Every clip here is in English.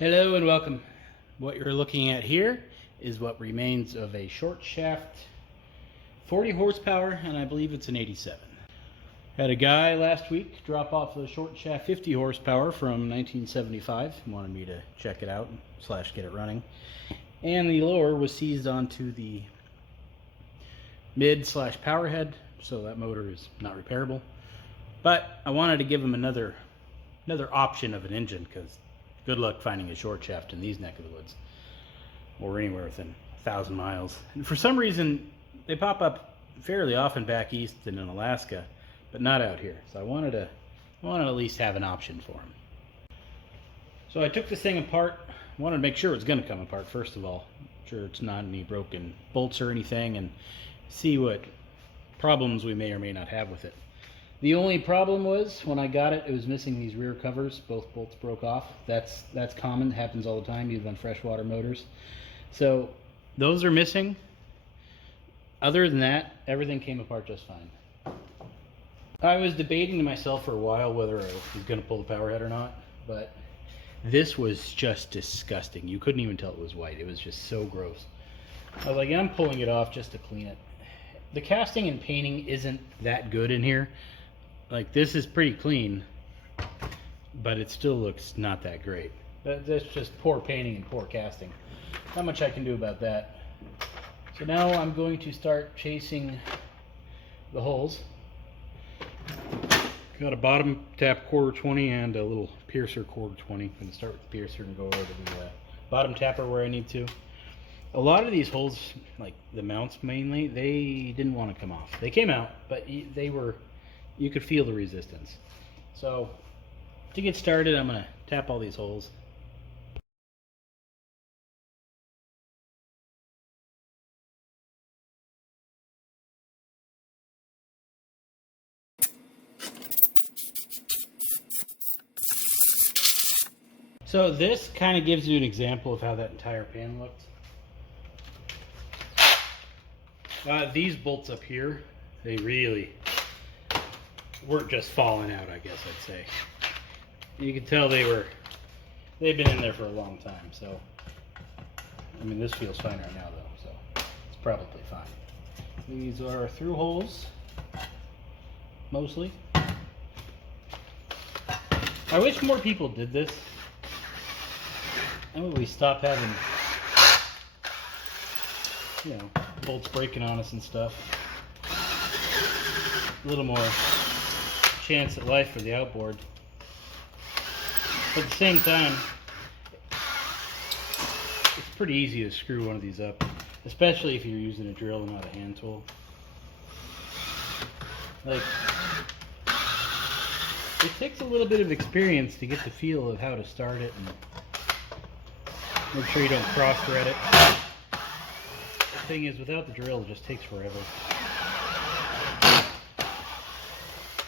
Hello and welcome. What you're looking at here is what remains of a short shaft 40 horsepower, and I believe it's an 87. Had a guy last week drop off the short shaft 50 horsepower from 1975. He wanted me to check it out / get it running. And the lower was seized onto the mid / power head, so that motor is not repairable. But I wanted to give him another option of an engine, because good luck finding a short shaft in these neck of the woods or anywhere within 1,000 miles. And for some reason, they pop up fairly often back east and in Alaska, but not out here. So I wanted to at least have an option for them. So I took this thing apart. I wanted to make sure it's going to come apart first of all. Sure it's not any broken bolts or anything, and see what problems we may or may not have with it. The only problem was when I got it, it was missing these rear covers. Both bolts broke off. That's common. It happens all the time, even on freshwater motors. So those are missing. Other than that, everything came apart just fine. I was debating to myself for a while whether I was going to pull the power head or not, but this was just disgusting. You couldn't even tell it was white. It was just so gross. I was like, I'm pulling it off just to clean it. The casting and painting isn't that good in here. Like, this is pretty clean, but it still looks not that great. That's just poor painting and poor casting. Not much I can do about that. So now I'm going to start chasing the holes. Got a bottom tap quarter 20 and a little piercer quarter 20. I'm going to start with the piercer and go over to the bottom tapper where I need to. A lot of these holes, like the mounts mainly, they didn't want to come off. They came out, but you could feel the resistance. So to get started, I'm going to tap all these holes. So this kind of gives you an example of how that entire pan looked. These bolts up here, they really weren't just falling out, I guess I'd say. You can tell they've been in there for a long time. So, I mean, this feels fine right now though, so it's probably fine. These are through holes, mostly. I wish more people did this. And we stop having, bolts breaking on us and stuff. A little more chance at life for the outboard. But at the same time, it's pretty easy to screw one of these up, especially if you're using a drill and not a hand tool. Like, it takes a little bit of experience to get the feel of how to start it and make sure you don't cross-thread it. The thing is, without the drill, it just takes forever.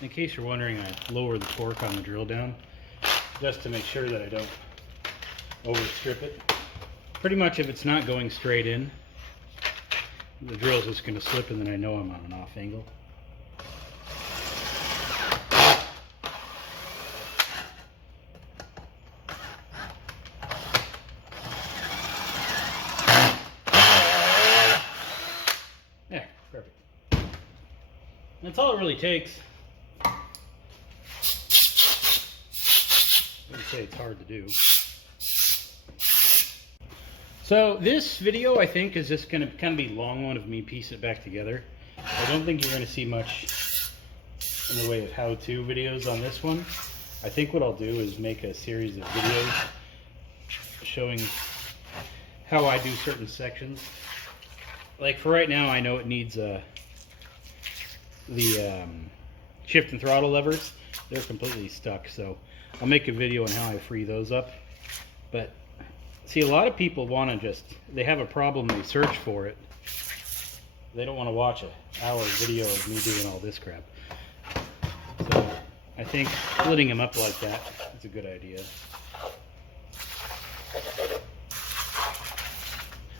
In case you're wondering, I lower the torque on the drill down just to make sure that I don't overstrip it. Pretty much if it's not going straight in, the drill's just going to slip, and then I know I'm on an off angle. There, perfect. That's all it really takes. I say it's hard to do. So this video, I think, is just going to kind of be a long one of me piecing it back together. I don't think you're going to see much in the way of how-to videos on this one. I think what I'll do is make a series of videos showing how I do certain sections. Like for right now, I know it needs the shift and throttle levers. They're completely stuck, so I'll make a video on how I free those up. But see, a lot of people want to they have a problem, they search for it. They don't want to watch an hour video of me doing all this crap. So I think splitting them up like that is a good idea.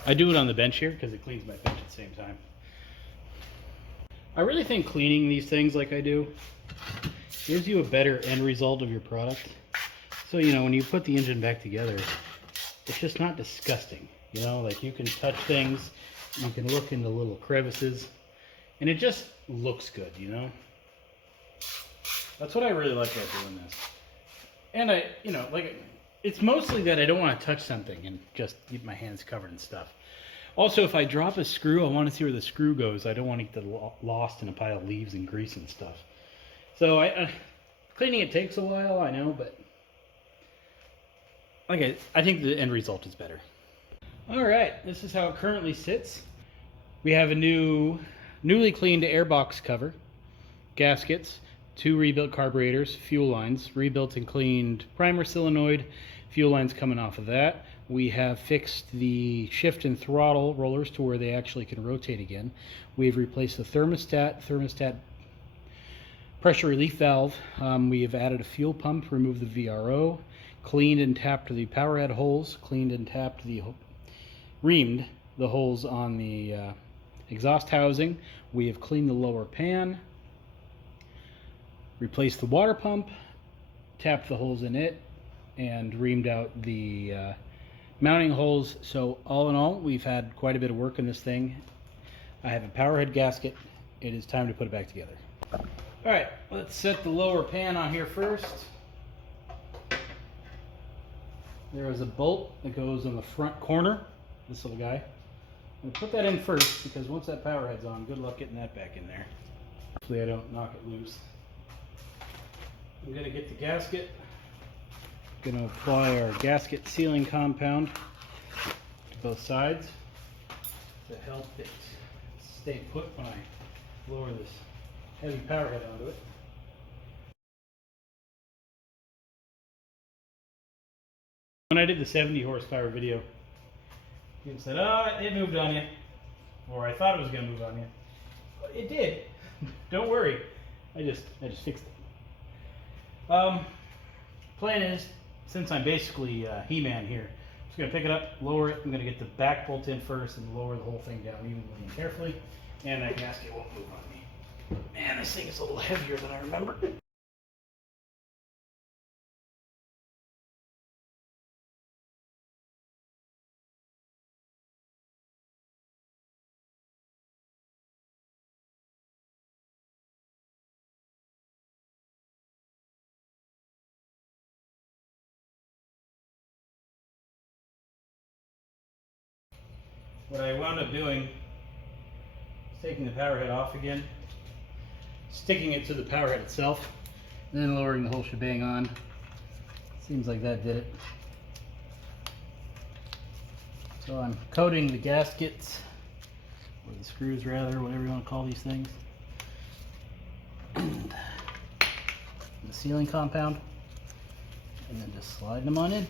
I do it on the bench here because it cleans my bench at the same time. I really think cleaning these things like I do gives you a better end result of your product. So, you know, when you put the engine back together, it's just not disgusting. You know, like you can touch things, you can look into little crevices, and it just looks good, you know? That's what I really like about doing this. And I, you know, like, it's mostly that I don't want to touch something and just keep my hands covered in stuff. Also, if I drop a screw, I want to see where the screw goes. I don't want to get lost in a pile of leaves and grease and stuff. So cleaning it takes a while, I know, but like I think the end result is better. All right, this is how it currently sits. We have a newly cleaned airbox cover, gaskets, 2 rebuilt carburetors, fuel lines, rebuilt and cleaned primer solenoid, fuel lines coming off of that. We have fixed the shift and throttle rollers to where they actually can rotate again. We've replaced the thermostat pressure relief valve. We have added a fuel pump, removed the VRO, cleaned and tapped the power head holes, cleaned and tapped reamed the holes on the exhaust housing. We have cleaned the lower pan, replaced the water pump, tapped the holes in it, and reamed out the mounting holes. So all in all, we've had quite a bit of work in this thing. I have a power head gasket. It is time to put it back together. All right, let's set the lower pan on here first. There is a bolt that goes in the front corner, this little guy. I'm gonna put that in first because once that power head's on, good luck getting that back in there. Hopefully I don't knock it loose. I'm gonna get the gasket. Gonna apply our gasket sealing compound to both sides to help it stay put when I lower this heavy power head onto it. When I did the 70 horsepower video, people said, "Oh, it moved on you," or "I thought it was gonna move on you." It did. Don't worry. I just fixed it. Plan is, since I'm basically He-Man here, I'm just going to pick it up, lower it. I'm going to get the back bolt in first and lower the whole thing down evenly and carefully, and that gasket won't move on me. Man, this thing is a little heavier than I remembered. What I wound up doing is taking the power head off again, sticking it to the power head itself, and then lowering the whole shebang on. Seems like that did it. So I'm coating the gaskets, or the screws rather, whatever you want to call these things, and the sealing compound, and then just sliding them on in.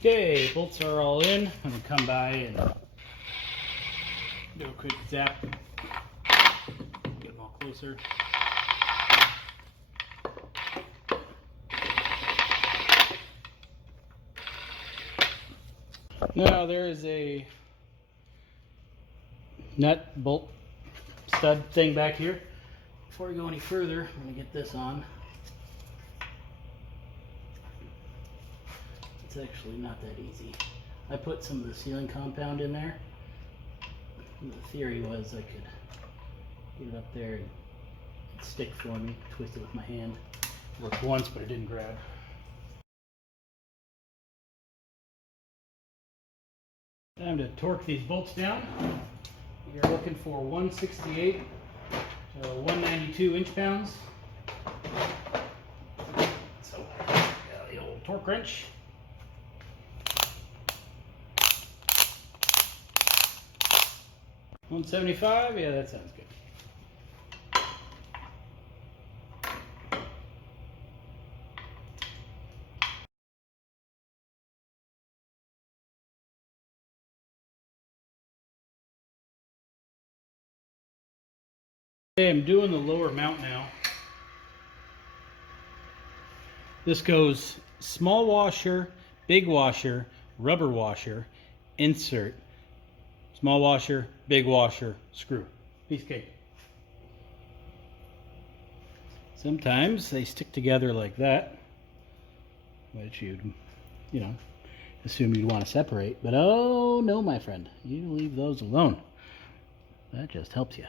Okay, bolts are all in. I'm going to come by and do a quick zap. Get them all closer. Now there is a nut bolt stud thing back here. Before we go any further, I'm going to get this on. It's actually not that easy. I put some of the sealing compound in there. And the theory was I could get it up there and it'd stick for me, twist it with my hand. Worked once, but it didn't grab. Time to torque these bolts down. You're looking for 168 to 192 inch-pounds. So, got the old torque wrench. $175, yeah, that sounds good. Okay, I'm doing the lower mount now. This goes small washer, big washer, rubber washer, insert, small washer, big washer, screw. Piece of cake. Sometimes they stick together like that. which you'd, you know, assume you'd want to separate. But oh no, my friend, you leave those alone. That just helps you.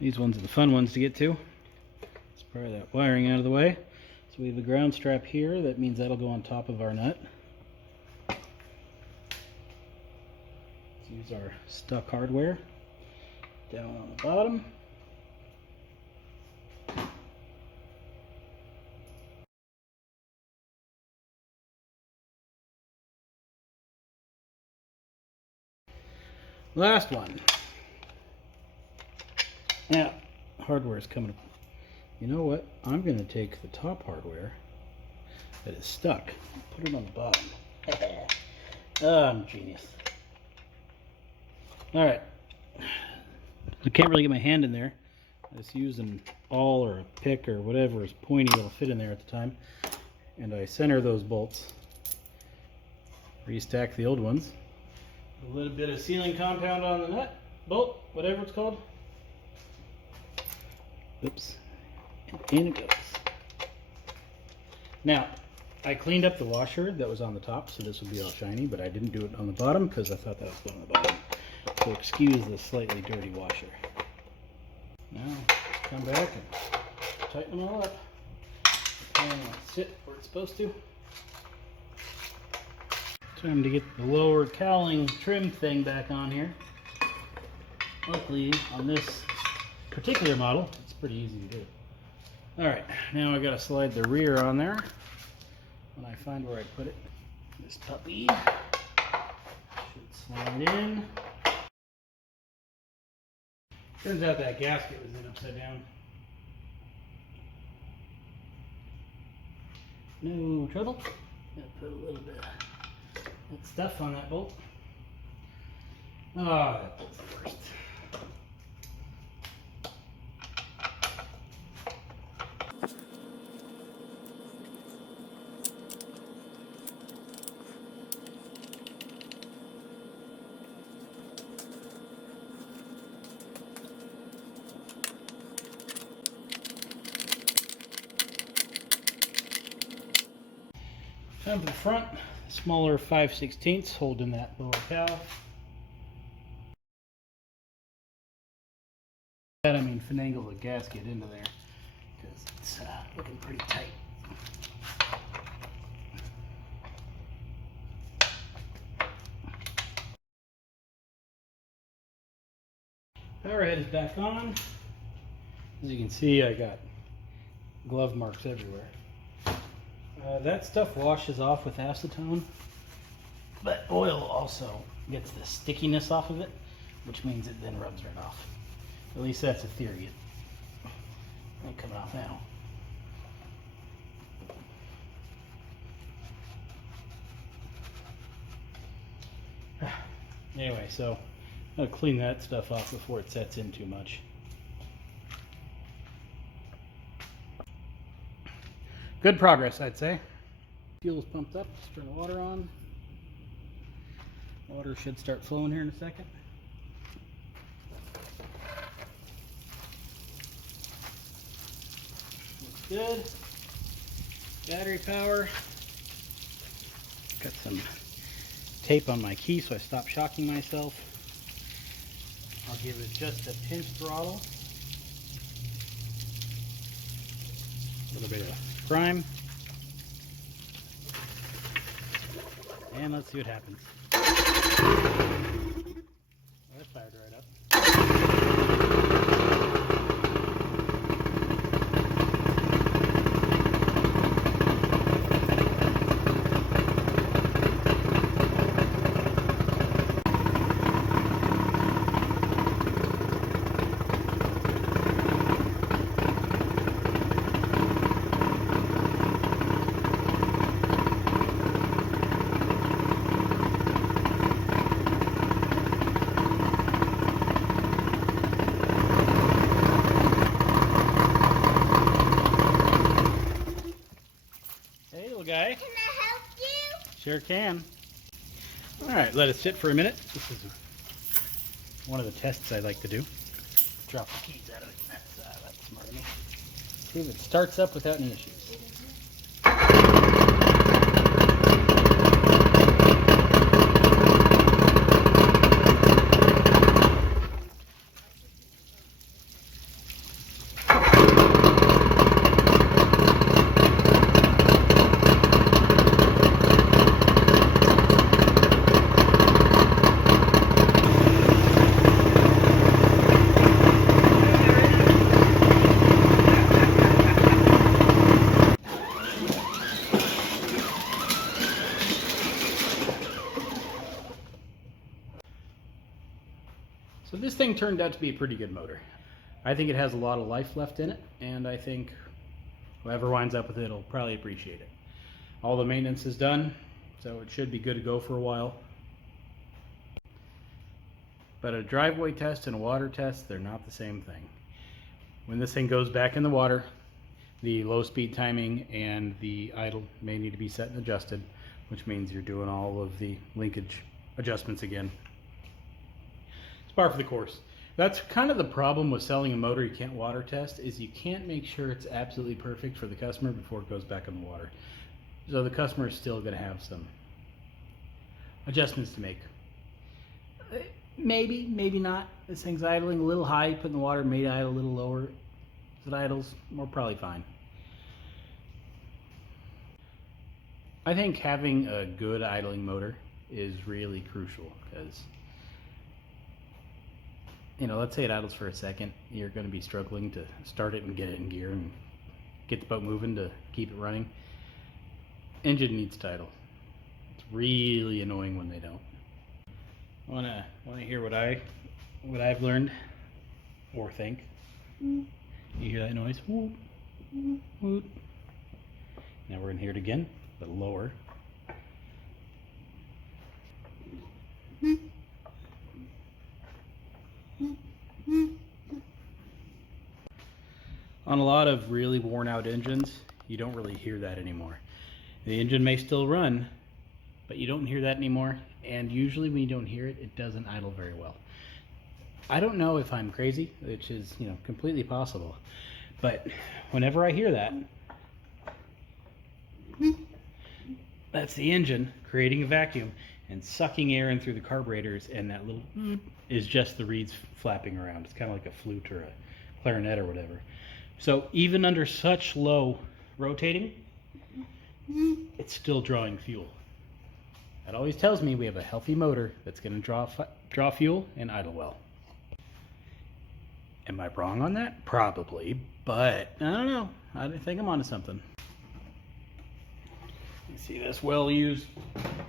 These ones are the fun ones to get to. Let's pry that wiring out of the way. So we have a ground strap here. That means that'll go on top of our nut. Let's use our stuck hardware down on the bottom. Last one. Now, hardware is coming up. You know what? I'm going to take the top hardware that is stuck and put it on the bottom. Oh, I'm a genius. Alright. I can't really get my hand in there. I just use an awl or a pick or whatever is pointy that'll fit in there at the time. And I center those bolts. Restack the old ones. A little bit of sealing compound on the nut, bolt, whatever it's called. Oops. And in it goes. Now, I cleaned up the washer that was on the top, so this would be all shiny, but I didn't do it on the bottom because I thought that was going on the bottom. So excuse the slightly dirty washer. Now, come back and tighten them all up. And let it sit where it's supposed to. Time to get the lower cowling trim thing back on here. Luckily, on this particular model, it's pretty easy to do. Alright, now I gotta slide the rear on there. When I find where I put it, this puppy should slide in. Turns out that gasket was in upside down. No trouble. Gotta put a little bit of that stuff on that bolt. Oh, that bolt's the worst. Time for the front. Smaller 5/16 holding that lower cowl. I mean finagle the gasket into there because it's looking pretty tight. Power head is back on. As you can see, I got glove marks everywhere. That stuff washes off with acetone, but oil also gets the stickiness off of it, which means it then rubs right off. At least that's a theory. It ain't coming off now. Anyway, so I'll clean that stuff off before it sets in too much. Good progress, I'd say. Fuel's pumped up. Let's turn the water on. Water should start flowing here in a second. Looks good. Battery power. Got some tape on my key so I stop shocking myself. I'll give it just a pinch throttle. A little bit of prime, and let's see what happens. Well, that fired right up. Guy. Can I help you? Sure can. Alright, let it sit for a minute. This is one of the tests I like to do. Drop the keys out of it. That's smart of me. Prove it starts up without any issues. So this thing turned out to be a pretty good motor. I think it has a lot of life left in it, and I think whoever winds up with it will probably appreciate it. All the maintenance is done, so it should be good to go for a while. But a driveway test and a water test, they're not the same thing. When this thing goes back in the water, the low speed timing and the idle may need to be set and adjusted, which means you're doing all of the linkage adjustments again. Par for the course. That's kind of the problem with selling a motor you can't water test, is you can't make sure it's absolutely perfect for the customer before it goes back in the water. So the customer is still going to have some adjustments to make. Maybe, maybe not. This thing's idling a little high, put in the water, made it idle a little lower. If it idles, we're probably fine. I think having a good idling motor is really crucial, because let's say it idles for a second, you're going to be struggling to start it and get it in gear and get the boat moving to keep it running. Engine needs to idle. It's really annoying when they don't. Want to hear what I've learned or think? You hear that noise? Whoop, whoop. Now we're going to hear it again, but lower. On a lot of really worn out engines, you don't really hear that anymore. The engine may still run, but you don't hear that anymore, and usually when you don't hear it, it doesn't idle very well. I don't know if I'm crazy, which is completely possible, but whenever I hear that, that's the engine creating a vacuum and sucking air in through the carburetors, and that little is just the reeds flapping around. It's kind of like a flute or a clarinet or whatever. So even under such low rotating, it's still drawing fuel. That always tells me we have a healthy motor that's going to draw fuel and idle well. Am I wrong on that? Probably, but I don't know. I think I'm onto something. You see this well-used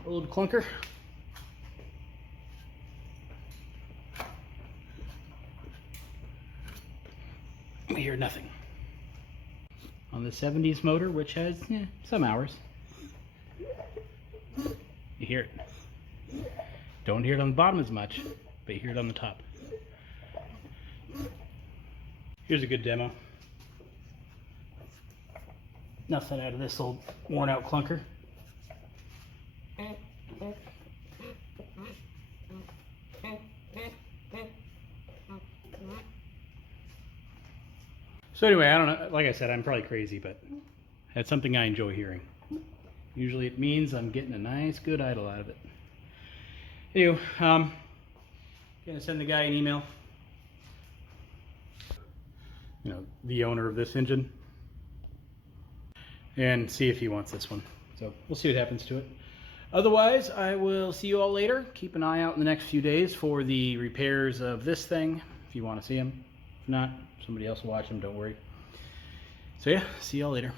old clunker? We hear nothing. On the 70s motor, which has some hours, you hear it. Don't hear it on the bottom as much, but you hear it on the top. Here's a good demo. Nothing out of this old worn out clunker. So anyway, I don't know, like I said, I'm probably crazy, but that's something I enjoy hearing. Usually it means I'm getting a nice, good idle out of it. Anyway, gonna send the guy an email. The owner of this engine, and see if he wants this one. So we'll see what happens to it. Otherwise, I will see you all later. Keep an eye out in the next few days for the repairs of this thing, if you want to see them. If not, somebody else will watch them, don't worry. So yeah, see y'all later.